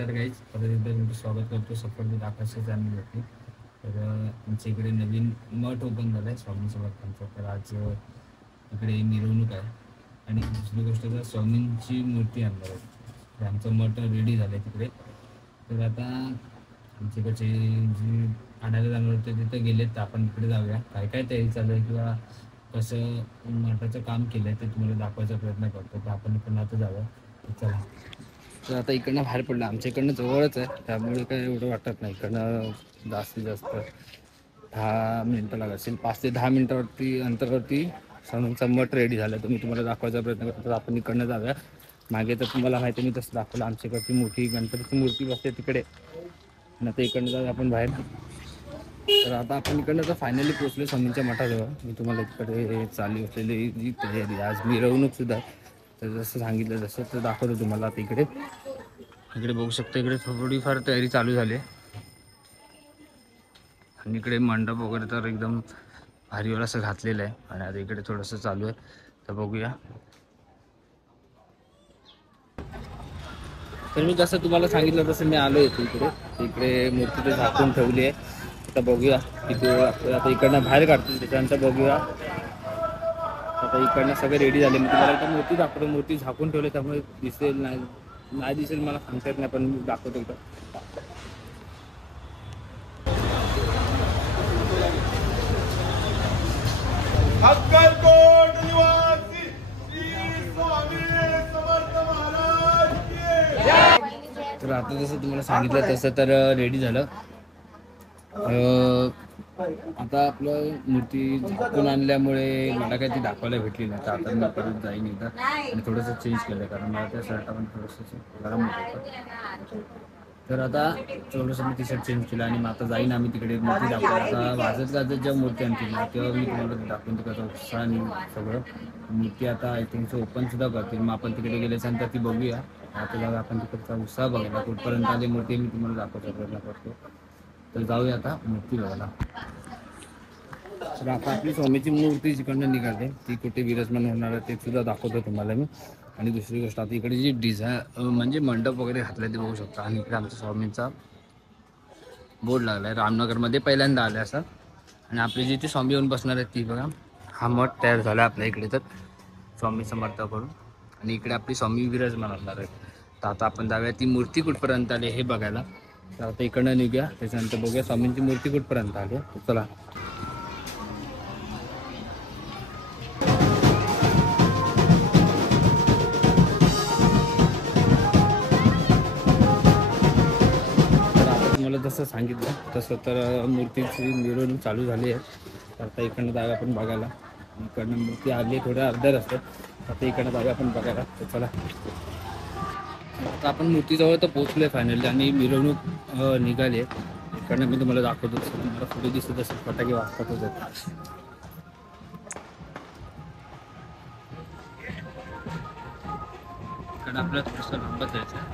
नमस्कार गाईज, परत एकदा तुमचं स्वागत करतो सफरजीत आकाशच्या चॅनलवरती. तर आमच्या इकडे नवीन मठ ओपन झालं आहे स्वामी समर्थांचं. तर आज इकडे मिरवणूक आहे आणि दुसरी गोष्ट तर स्वामींची मूर्ती आणणार आहे. आमचं मठ रेडी झालं आहे तिकडे. तर आता आमच्याकडचे जे आणायला जाणार होते तिथे गेलेत, तर आपण तिकडे जाऊया. काय काय तयारी चालू आहे किंवा कसं मठाचं काम केलं आहे ते तुम्हाला दाखवायचा प्रयत्न करतो. तर आपण पण आता जाऊया. चला. तर आता इकडनं बाहेर पडलं, आमच्या इकडनं जवळच आहे त्यामुळे काय एवढं वाटत नाही. इकडनं जास्तीत जास्त 10 मिनटं लागत असेल, 5 ते 10 मिनटावरती अंतरावरती स्वामींचा मठ रेडी झाला. तर मी तुम्हाला दाखवायचा प्रयत्न करतो. तर आपण इकडनं जाऊया. मागे तर तुम्हाला माहिती मी तसं दाखवलं, आमच्याकडची मोठी गणपतीची मूर्ती बसते तिकडे. आणि आता इकडनं जाऊया आपण बाहेर. तर आता आपण इकडनं तर फायनली पोचलो स्वामींच्या मठाजवळ. मी तुम्हाला इकडे चालू असलेली जी तयारी आज मिरवणूकसुद्धा, तर जसं सांगितलं जसं तर दाखवतो तुम्हाला. आता इकडे बघू शकता, इकडे थोडीफार तयारी चालू झाली आहे. आणि इकडे मंडप वगैरे तर एकदम भारीवर असं घातलेलं आहे. आणि आता इकडे थोडंसं चालू आहे, तर बघूया. तर मी जसं तुम्हाला सांगितलं तसं मी आलो येतो इकडे मूर्ती तर झाकून ठेवली आहे. आता बघूया किती वेळ लागतो. आता इकडनं बाहेर काढतो, त्याच्यानंतर बघूया. आता इकडनं सगळे रेडी झाले. मी तुम्हाला आता मूर्ती दाखवतो. मूर्ती झाकून ठेवली त्यामुळे दिसेल नाही दिसेल मला सांगता येत नाही, पण मी दाखवतो इकडं. अक्कलकोट निवासी श्री स्वामी समर्थ महाराज की. तर आता जसं तुम्हाला सांगितलं तसं तर रेडी झालं. आता आपलं मूर्ती झाकून आणल्यामुळे मला काही ती दाखवायला भेटली नाही. तर आता मी परत जाईन एकदा आणि थोडंसं चेंज केलं, कारण मला त्या शर्टावर थोडंसं गरम होत होतं. तर आता थोडंसं मी टी शर्ट चेंज केलं आणि मग आता जाईन आम्ही तिकडे मूर्ती दाखवायला. आता वाजत गाजत जेव्हा मूर्ती आणतील ना तेव्हा मी तुम्हाला दाखवून तिकडचं उत्साह आणि सगळं. मूर्ती आता आय थिंक ओपनसुद्धा करतील, मग आपण तिकडे गेल्याच्यानंतर ती बघूया. आता जाऊया आपण तिकडचा उत्साह बघायला. कुठपर्यंत आली मूर्ती मी तुम्हाला दाखवायचा प्रयत्न करतो. तर जाऊया आता मूर्ती बघायला. तर आता आपली स्वामीची मूर्ती जिकडनं निघाली ती कुठे विराजमान होणार आहे ते सुद्धा दाखवतो तुम्हाला मी. आणि दुसरी गोष्ट, आता इकडे जी डिझाईन म्हणजे मंडप वगैरे घातला ते बघू शकता. आणि इकडे आमच्या स्वामींचा बोर्ड लागला आहे. रामनगरमध्ये पहिल्यांदा आलं असं. आणि आपली जी ती स्वामी येऊन बसणार आहेत ती बघा, हा मठ तयार झाला आपल्या इकडे तर स्वामी समर्थाकडून. आणि इकडे आपली स्वामी विराजमान असणार आहेत. तर आता आपण जाऊया ती मूर्ती कुठपर्यंत आली हे बघायला. तर आता इकडनं निघूया, त्याच्यानंतर बघूया स्वामींची मूर्ती कुठपर्यंत आली. तर चला. मला जसं सांगितलं तसं तर मूर्तीची मिरवणूक चालू झाली आहे. तर आता इकडनं जागा आपण बघायला. इकडनं मूर्ती आली थोड्या अर्ध्या रस्त्यात. आता इकडनं जागा आपण बघायला. तर चला. आता आपण मूर्तीजवळ तर पोहोचलो आहे फायनली आणि मिरवणूक निघाली आहे. इकडनं मी तुम्हाला दाखवतो. मला पुढे दिसत असेल फटाके वाजतातच आहेत. इकडं आपल्याला थोडंसं लांबत जायचं आहे.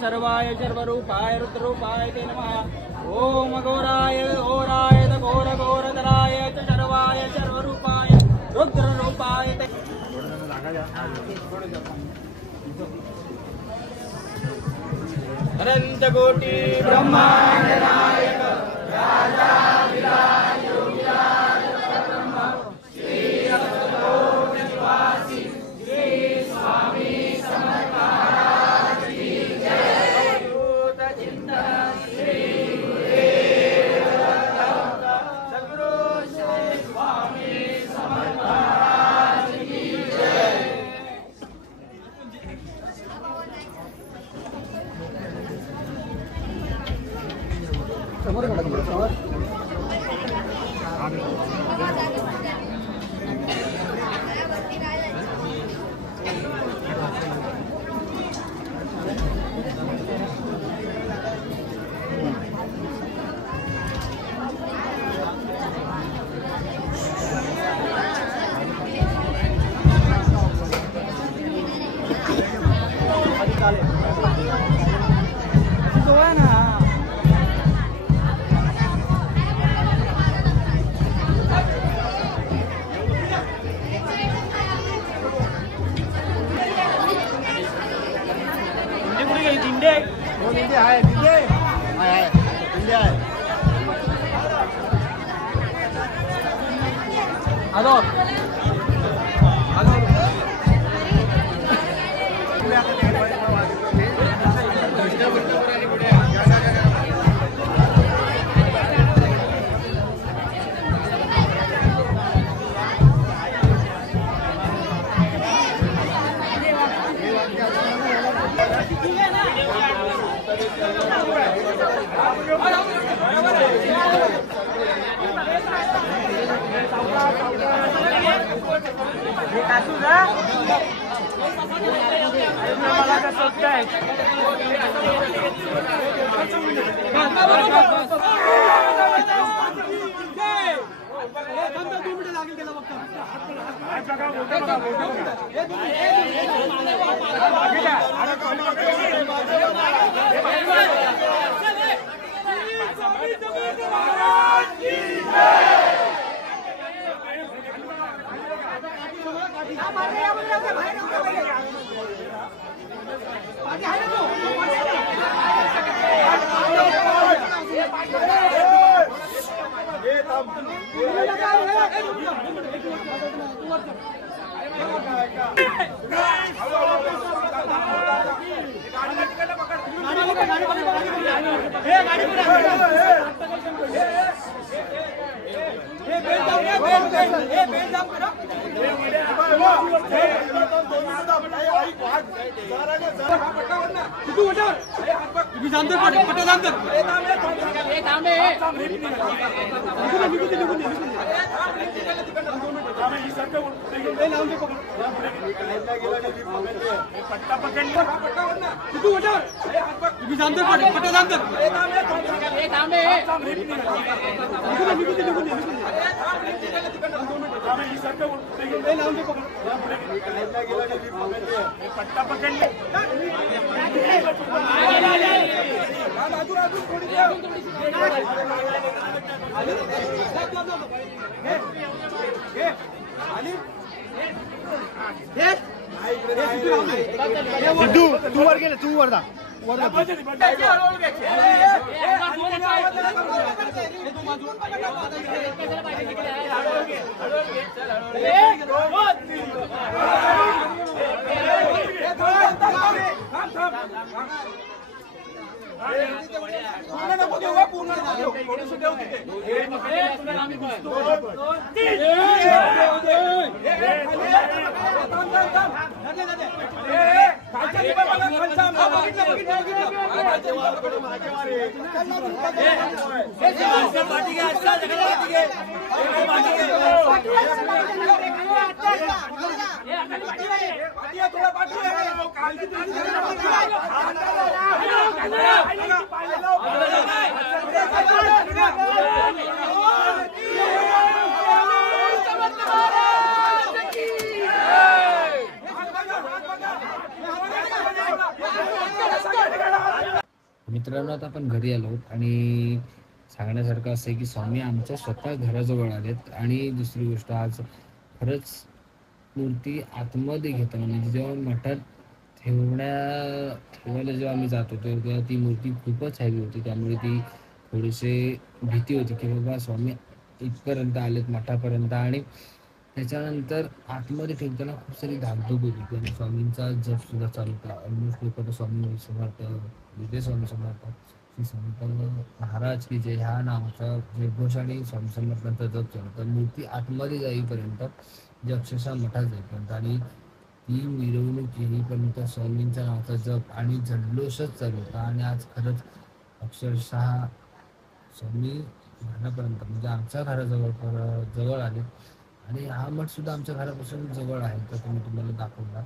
सर्वाय सर्वरूपाय रुद्ररूपाय ते नमः। ओम घोराय घोराय घोर घोरधराय च सर्वाय सर्वरूपाय रुद्ररूपाय ते अनंत कोटि ब्रह्मांड नायक राजा विराज योगिराज परब्रह्म श्री सतलोक निवासी श्री स्वामी समर्थ महाराज की जय। भूत चिंतन श्री गुरुदेव दत्त सद्गुरु श्री स्वामी समर्थ महाराज की जय। समोर काढा तुम्ही समोर सिद्धू तू वर गेले तू वर जा वर पूर्ण नको देऊ हा, पूर्ण नको देऊ. थोडीशी देऊ तिथे. खालच्या दिवाळाला खालच्या आमचा बघितलं. पाठी घे, आजचा जगाला पाठी घे. पाठी घे. तुला पाठी मित्रांनो, आता आपण घरी आलो आणि सांगण्यासारखं असं आहे की स्वामी आमच्या स्वतः घराजवळ आलेत. आणि दुसरी गोष्ट, आज खरंच मूर्ती आतमध्ये घेताना म्हणजे जेव्हा मठात ठेवायला जेव्हा आम्ही जात होतो तेव्हा ती मूर्ती खूपच हेवी होती. त्यामुळे ती थोडीशी भीती होती की बाबा स्वामी इथपर्यंत आलेत मठापर्यंत. आणि त्याच्यानंतर आतमध्ये ठेवताना खूप सारी धाकधूक होती आणि स्वामींचा जप सुद्धा चालू होता. ऑलमोस्ट लोक तर स्वामी समर्थ, विजय स्वामी समर्थ, श्री समर्थ महाराज की जय ह्या नावाचा जयघोष आणि स्वामी समर्थांचा जप चालू होता मूर्ती आतमध्ये जाईपर्यंत, जे अक्षरशः मठात जाईपर्यंत. आणि ती मिरवणूक येईपर्यंत स्वामींच्या नावाचा जप आणि जल्लोषच चालू होता. आणि आज खरंच अक्षरशः स्वामी घरापर्यंत म्हणजे आमच्या जवळ आले. आणि हा मठ सुद्धा आमच्या घरापासून जवळ आहे, तर तुम्ही तुम्हाला दाखवला.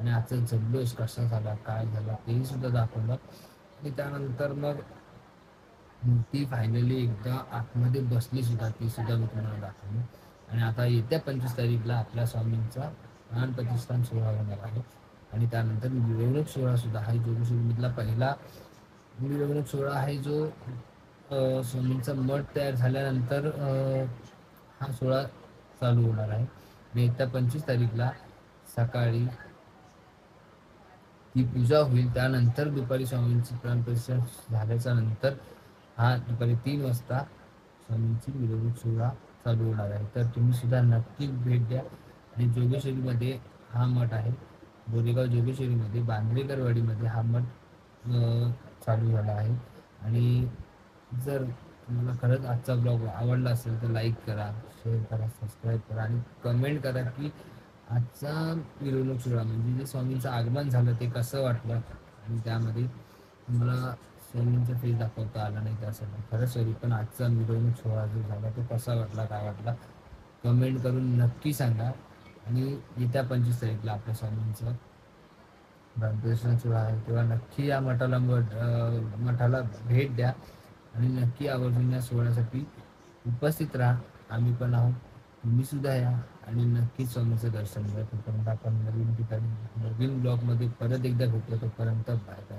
आणि आजचा जल्लोष कसा झाला, काय झाला तेही सुद्धा दाखवलं. आणि त्यानंतर मग मूर्ती फायनली एकदा आतमध्ये बसली सुद्धा, ती सुद्धा मी तुम्हाला दाखवली. आणि आता येत्या 25 तारीखला आपल्या स्वामींचा प्राण प्रतिष्ठान सोहळा होणार आहे. आणि त्यानंतर मिरवणूक सोहळा सुद्धा आहे, जोगेश्वरीमधला पहिला मिरवणूक सोहळा आहे जो स्वामींचा मठ तयार झाल्यानंतर हा सोहळा चालू होणार आहे. आणि येत्या 25 तारीखला सकाळी ती पूजा होईल. त्यानंतर दुपारी स्वामींची प्राणप्रतिष्ठा झाल्याच्या नंतर हा दुपारी 3 वाजता स्वामींची मिरवणूक सोहळा चालू होणार आहे. तर तुम्ही सुद्धा नक्की भेट द्या. आणि जोगेश्वरीमध्ये हा मठ आहे, बोरेगाव जोगेश्वरीमध्ये बांद्रेकरवाडीमध्ये हा मठ चालू झाला आहे. आणि जर तुम्हाला खरंच आजचा ब्लॉग आवडला असेल तर लाईक करा, शेअर करा, सबस्क्राईब करा आणि कमेंट करा की आजचा मिरवणूक सोहळा म्हणजे जे स्वामींचं आगमन झालं ते कसं वाटलं. आणि त्यामध्ये तुम्हाला स्वामींचा फेस दाखवता आला नाही तर असं खरं सॉरी, पण आजचा मिरवणूक सोहळा जो झाला तो कसा वाटला, काय वाटला कमेंट करून नक्की सांगा. आणि येत्या 25 तारीखला आपल्या स्वामींचं प्राणप्रतिष्ठान सोहळा आहे, तेव्हा नक्की या मठाला भेट द्या आणि नक्की आवर्जून या सोहळ्यासाठी उपस्थित राहा. आम्ही पण आहोत, तुम्ही सुद्धा या आणि नक्कीच स्वामीचं दर्शन घ्या. तोपर्यंत आपण नवीन ठिकाणी नवीन ब्लॉगमध्ये परत एकदा भेटलो. तोपर्यंत बाय बाय.